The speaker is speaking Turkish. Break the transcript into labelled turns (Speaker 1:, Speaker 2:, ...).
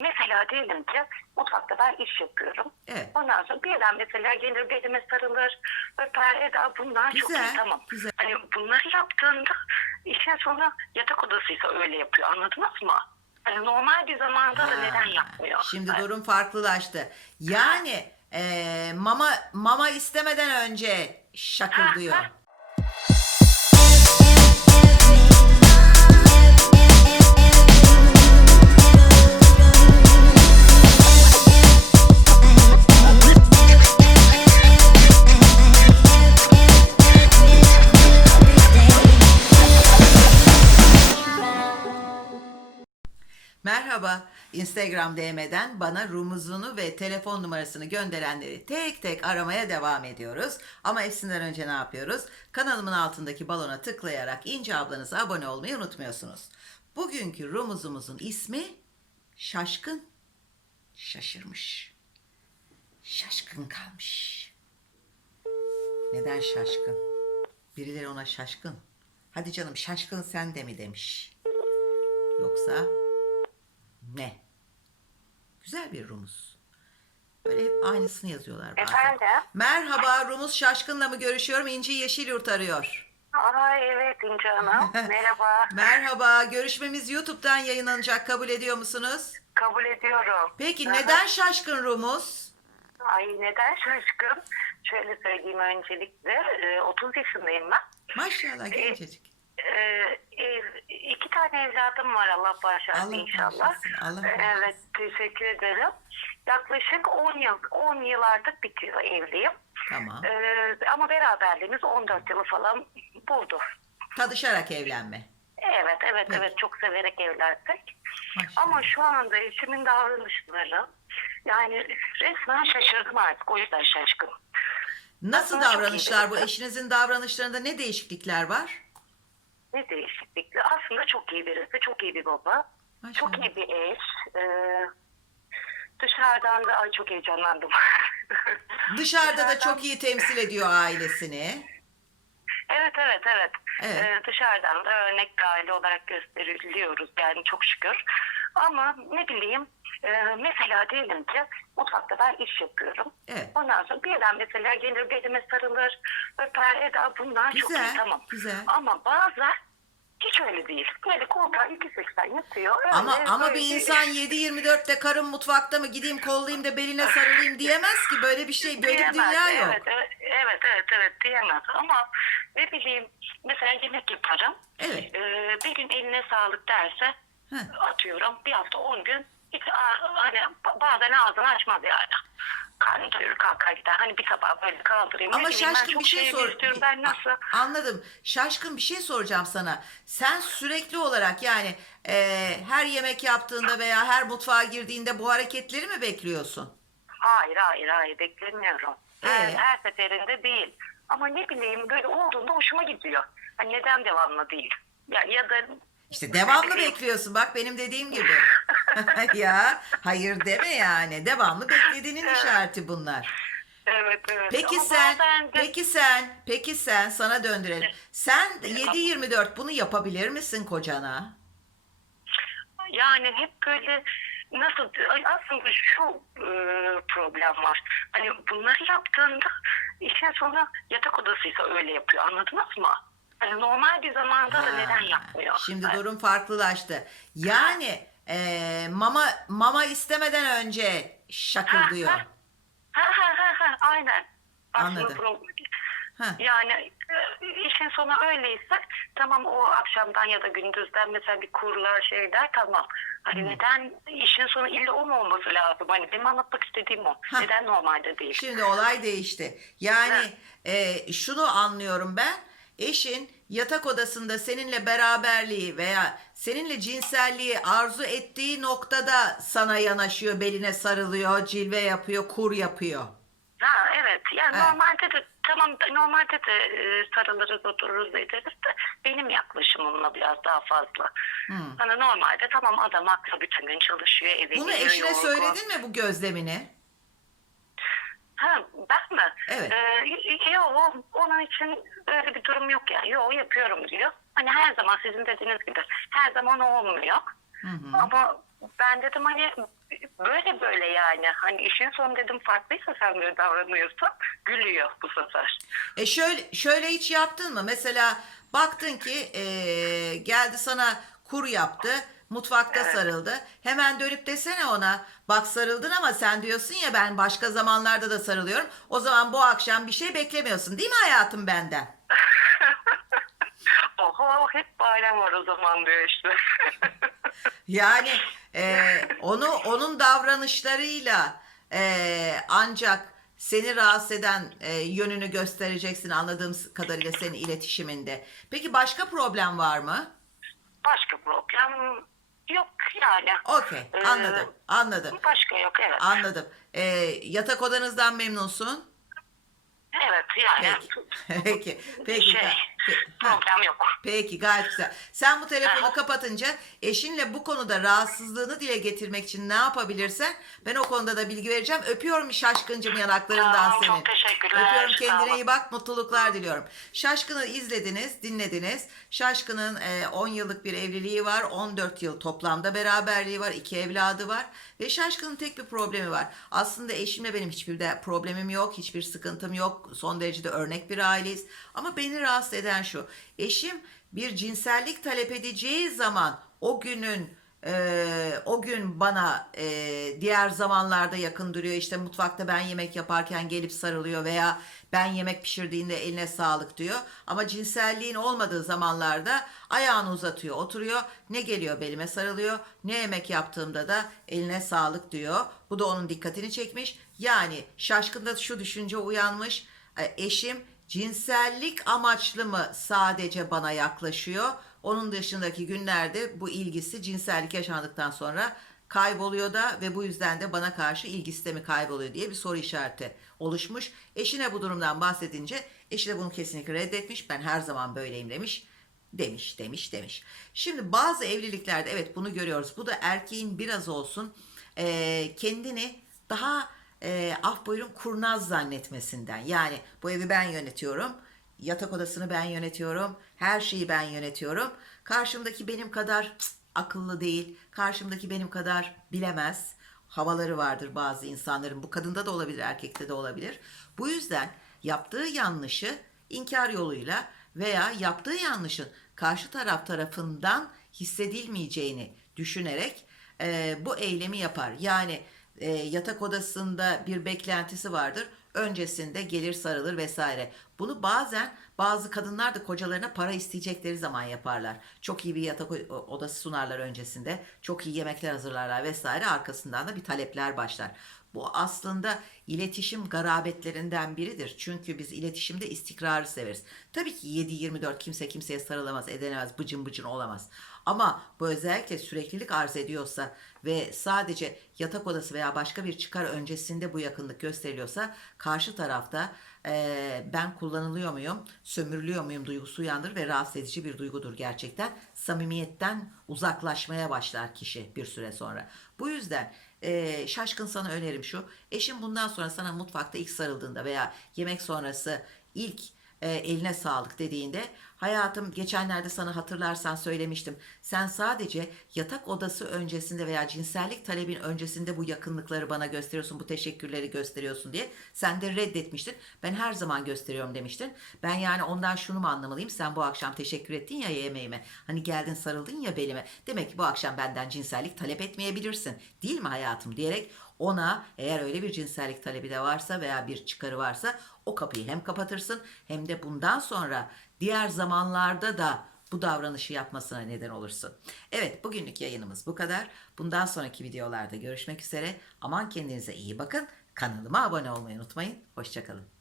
Speaker 1: Mesela diyelim ki mutfakta ben iş yapıyorum.
Speaker 2: Evet.
Speaker 1: Ondan sonra birden mesela gelir belime sarılır, öper, eder. Bunlar çok
Speaker 2: Güzel,
Speaker 1: iyi tamam.
Speaker 2: güzel.
Speaker 1: Hani bunları yaptığında işin sonra yatak odasıysa öyle yapıyor anladınız mı? Hani normal bir zamanda da
Speaker 2: Ha,
Speaker 1: neden yapmıyor?
Speaker 2: Şimdi
Speaker 1: Hani-
Speaker 2: durum farklılaştı. Yani eee, mama mama istemeden önce şakırdıyor.
Speaker 1: Ha, ha.
Speaker 2: Merhaba. Instagram DM'den bana rumuzunu ve telefon numarasını gönderenleri tek tek aramaya devam ediyoruz. Ama hepsinden önce ne yapıyoruz? Kanalımın altındaki balona tıklayarak İnce ablanıza abone olmayı unutmuyorsunuz. Bugünkü rumuzumuzun ismi Şaşkın. Şaşırmış. Şaşkın kalmış. Neden şaşkın? Birileri ona şaşkın. Hadi canım şaşkın sen de mi demiş. Yoksa ne? Güzel bir rumuz. Böyle hep aynısını yazıyorlar bazen.
Speaker 1: Efendim?
Speaker 2: Merhaba Rumuz Şaşkın'la mı görüşüyorum? İnci Yeşilyurt arıyor.
Speaker 1: Aa evet İnce Hanım. Merhaba.
Speaker 2: Merhaba, görüşmemiz YouTube'dan yayınlanacak. Kabul ediyor musunuz?
Speaker 1: Kabul ediyorum.
Speaker 2: Peki
Speaker 1: Aha.
Speaker 2: neden Şaşkın Rumuz?
Speaker 1: Ay neden şaşkın? Şöyle söyleyeyim öncelikle. e, 30 yaşındayım ben.
Speaker 2: Maşallah gencecik.
Speaker 1: Ee, iki tane evladım var Allah bağışlasın
Speaker 2: Allah
Speaker 1: inşallah.
Speaker 2: Allah
Speaker 1: Ee. Evet teşekkür ederim. Yaklaşık 10 yıl 10 yıl artık bitiyor evliyim.
Speaker 2: Tamam.
Speaker 1: Ee, ama beraberliğimiz 14 yılı falan buldu.
Speaker 2: Tanışarak evlenme.
Speaker 1: Evet evet
Speaker 2: Peki.
Speaker 1: evet çok severek evlendik.
Speaker 2: Maşallah.
Speaker 1: Ama şu anda eşimin davranışları yani resmen şaşırdım artık o yüzden şaşkın.
Speaker 2: Nasıl
Speaker 1: Aslında
Speaker 2: davranışlar bu? Eşinizin davranışlarında ne değişiklikler var?
Speaker 1: Ne değişiklikli. Aslında çok iyi birisi, çok iyi bir baba.
Speaker 2: Maşallah.
Speaker 1: Çok iyi bir eş. Ee, dışarıdan da ay çok heyecanlandım.
Speaker 2: Dışarıda da çok iyi temsil ediyor ailesini.
Speaker 1: Evet evet evet.
Speaker 2: Evet.
Speaker 1: Ee, dışarıdan da örnek bir aile olarak gösteriliyoruz yani çok şükür. Ama ne bileyim e, mesela diyelim ki mutfakta ben iş yapıyorum.
Speaker 2: Evet.
Speaker 1: Ondan sonra birden mesela gelir belime sarılır, öper, eder. Bunlar çok
Speaker 2: Güzel,
Speaker 1: iyi tamam.
Speaker 2: güzel.
Speaker 1: Ama bazen hiç öyle değil. Böyle koltuğa 2.80 yatıyor. Öyle,
Speaker 2: Ama ama
Speaker 1: böyle
Speaker 2: bir insan 7-24'te karım mutfakta mı gideyim kollayayım da beline sarılayım diyemez ki böyle bir şey böyle bir
Speaker 1: Diyemez.
Speaker 2: dünya yok.
Speaker 1: Evet, evet, evet, evet, evet diyemez. Ama ne bileyim mesela yemek yaparım.
Speaker 2: Evet.
Speaker 1: Ee, bir gün eline sağlık derse
Speaker 2: Heh.
Speaker 1: atıyorum bir hafta on gün hiç, hani ba- bazen ağzını açmaz yani. Karnı doyurur kalkar gider. Hani bir tabağı böyle kaldırayım.
Speaker 2: Ama
Speaker 1: ne bileyim, ben
Speaker 2: şaşkın bir şey
Speaker 1: sevgi
Speaker 2: sor.
Speaker 1: Ben nasıl?
Speaker 2: Anladım. Şaşkın bir şey soracağım sana. Sen sürekli olarak yani e, her yemek yaptığında veya her mutfağa girdiğinde bu hareketleri mi bekliyorsun?
Speaker 1: Hayır hayır hayır beklemiyorum. Her,
Speaker 2: Ee?
Speaker 1: her seferinde değil. Ama ne bileyim böyle olduğunda hoşuma gidiyor. Hani neden devamlı değil? Ya, ya da
Speaker 2: İşte devamlı bekliyorsun. Bak benim dediğim gibi. ya hayır deme yani. Devamlı beklediğinin
Speaker 1: Evet.
Speaker 2: işareti bunlar.
Speaker 1: Evet evet.
Speaker 2: Peki
Speaker 1: Ama
Speaker 2: sen,
Speaker 1: bazen de-
Speaker 2: peki sen, peki sen sana döndürelim. Sen 7-24 bunu yapabilir misin kocana?
Speaker 1: Yani hep böyle nasıl aslında şu e, problem var. Hani bunları yaptığında işin sonra yatak odasıysa öyle yapıyor anladınız mı? Hani normal bir zamanda da
Speaker 2: Ha,
Speaker 1: neden yapmıyor?
Speaker 2: Şimdi
Speaker 1: Hani-
Speaker 2: durum farklılaştı. Yani eee, mama mama istemeden önce şakırdıyor.
Speaker 1: Ha, Ha ha ha ha aynen. Aslında
Speaker 2: Anladım.
Speaker 1: problem-
Speaker 2: Ha.
Speaker 1: Yani e, işin sonu öyleyse tamam o akşamdan ya da gündüzden mesela bir kurlar şeyler tamam. Hani neden işin sonu illa o mu olması lazım? Hani benim anlatmak istediğim o.
Speaker 2: Ha.
Speaker 1: Neden normalde değil?
Speaker 2: Şimdi olay değişti. Yani eee, şunu anlıyorum ben. Eşin yatak odasında seninle beraberliği veya seninle cinselliği arzu ettiği noktada sana yanaşıyor, beline sarılıyor, cilve yapıyor, kur yapıyor.
Speaker 1: Ha evet. Yani
Speaker 2: Evet.
Speaker 1: normalde de tamam normalde de e, sarılırız otururuz ederiz de benim yaklaşımımla biraz daha fazla.
Speaker 2: Hmm.
Speaker 1: Hani normalde tamam adam haklı bütün gün çalışıyor eve
Speaker 2: Bunu eşine
Speaker 1: yorgun.
Speaker 2: söyledin mi bu gözlemini?
Speaker 1: Ha ben mi?
Speaker 2: Evet.
Speaker 1: Ee, yok onun için öyle bir durum yok yani. Yok yapıyorum diyor. Hani her zaman sizin dediğiniz gibi her zaman olmuyor.
Speaker 2: Hı hı.
Speaker 1: Ama ben dedim hani böyle böyle yani. Hani işin sonu dedim farklıysa sen böyle davranıyorsan gülüyor bu sefer.
Speaker 2: E şöyle şöyle hiç yaptın mı? Mesela baktın ki e, geldi sana kur yaptı. Mutfakta
Speaker 1: Evet.
Speaker 2: sarıldı. Hemen dönüp desene ona bak sarıldın ama sen diyorsun ya ben başka zamanlarda da sarılıyorum. O zaman bu akşam bir şey beklemiyorsun değil mi hayatım benden?
Speaker 1: Oho hep bayram var o zaman diyor işte.
Speaker 2: Yani e, onu onun davranışlarıyla e, ancak seni rahatsız eden e, yönünü göstereceksin anladığım kadarıyla senin iletişiminde. Peki başka problem var mı?
Speaker 1: Başka problem yok yani.
Speaker 2: Okey
Speaker 1: Ee,
Speaker 2: anladım anladım
Speaker 1: Başka yok evet.
Speaker 2: anladım. E, yatak odanızdan memnunsun.
Speaker 1: Evet yani.
Speaker 2: Peki peki peki.
Speaker 1: Şey. Problem yok.
Speaker 2: Peki gayet güzel. Sen bu telefonu
Speaker 1: Aha.
Speaker 2: kapatınca eşinle bu konuda rahatsızlığını dile getirmek için ne yapabilirsen ben o konuda da bilgi vereceğim. Öpüyorum şaşkıncım yanaklarından senin.
Speaker 1: çok teşekkürler,
Speaker 2: Öpüyorum
Speaker 1: sağ
Speaker 2: kendine iyi bak mutluluklar diliyorum. Şaşkın'ı izlediniz dinlediniz. Şaşkın'ın e, 10 yıllık bir evliliği var. 14 yıl toplamda beraberliği var. iki evladı var. Ve Şaşkın'ın tek bir problemi var. Aslında eşimle benim hiçbir de problemim yok. Hiçbir sıkıntım yok. Son derecede örnek bir aileyiz. Ama beni rahatsız eden şu. Eşim bir cinsellik talep edeceği zaman o günün e, o gün bana e, diğer zamanlarda yakın duruyor. İşte mutfakta ben yemek yaparken gelip sarılıyor veya ben yemek pişirdiğinde eline sağlık diyor. Ama cinselliğin olmadığı zamanlarda ayağını uzatıyor, oturuyor. Ne geliyor belime sarılıyor. Ne yemek yaptığımda da eline sağlık diyor. Bu da onun dikkatini çekmiş. Yani şaşkında şu düşünce uyanmış. E, Eşim cinsellik amaçlı mı sadece bana yaklaşıyor? Onun dışındaki günlerde bu ilgisi cinsellik yaşandıktan sonra kayboluyor da ve bu yüzden de bana karşı ilgisi de mi kayboluyor diye bir soru işareti oluşmuş. Eşine bu durumdan bahsedince eşi de bunu kesinlikle reddetmiş. Ben her zaman böyleyim demiş. Demiş, demiş, demiş. Şimdi bazı evliliklerde evet bunu görüyoruz. Bu da erkeğin biraz olsun eee, kendini daha eee af buyurun kurnaz zannetmesinden. Yani bu evi ben yönetiyorum. Yatak odasını ben yönetiyorum. Her şeyi ben yönetiyorum. Karşımdaki benim kadar akıllı değil. Karşımdaki benim kadar bilemez. Havaları vardır bazı insanların. Bu kadında da olabilir, erkekte de olabilir. Bu yüzden yaptığı yanlışı inkar yoluyla veya yaptığı yanlışın karşı taraf tarafından hissedilmeyeceğini düşünerek e, bu eylemi yapar. Yani e, yatak odasında bir beklentisi vardır. Öncesinde gelir sarılır vesaire. Bunu bazen bazı kadınlar da kocalarına para isteyecekleri zaman yaparlar. Çok iyi bir yatak odası sunarlar öncesinde. Çok iyi yemekler hazırlarlar vesaire. Arkasından da bir talepler başlar. Bu aslında iletişim garabetlerinden biridir. Çünkü biz iletişimde istikrarı severiz. Tabii ki 7-24 kimse kimseye sarılamaz, edilemez, bıcın bıcın olamaz. Ama bu özellikle süreklilik arz ediyorsa ve sadece yatak odası veya başka bir çıkar öncesinde bu yakınlık gösteriliyorsa karşı tarafta eee, ben kullanılıyor muyum, sömürülüyor muyum duygusu uyandır ve rahatsız edici bir duygudur gerçekten. Samimiyetten uzaklaşmaya başlar kişi bir süre sonra. Bu yüzden eee, şaşkın sana önerim şu. Eşin bundan sonra sana mutfakta ilk sarıldığında veya yemek sonrası ilk e, eline sağlık dediğinde hayatım geçenlerde sana hatırlarsan söylemiştim. Sen sadece yatak odası öncesinde veya cinsellik talebin öncesinde bu yakınlıkları bana gösteriyorsun, bu teşekkürleri gösteriyorsun diye. Sen de reddetmiştin. Ben her zaman gösteriyorum demiştin. Ben yani ondan şunu mu anlamalıyım? Sen bu akşam teşekkür ettin ya yemeğime. Hani geldin sarıldın ya belime. Demek ki bu akşam benden cinsellik talep etmeyebilirsin. Değil mi hayatım diyerek ona eğer öyle bir cinsellik talebi de varsa veya bir çıkarı varsa o kapıyı hem kapatırsın hem de bundan sonra diğer zamanlarda da bu davranışı yapmasına neden olursun. Evet bugünlük yayınımız bu kadar. Bundan sonraki videolarda görüşmek üzere. Aman kendinize iyi bakın. Kanalıma abone olmayı unutmayın. Hoşçakalın.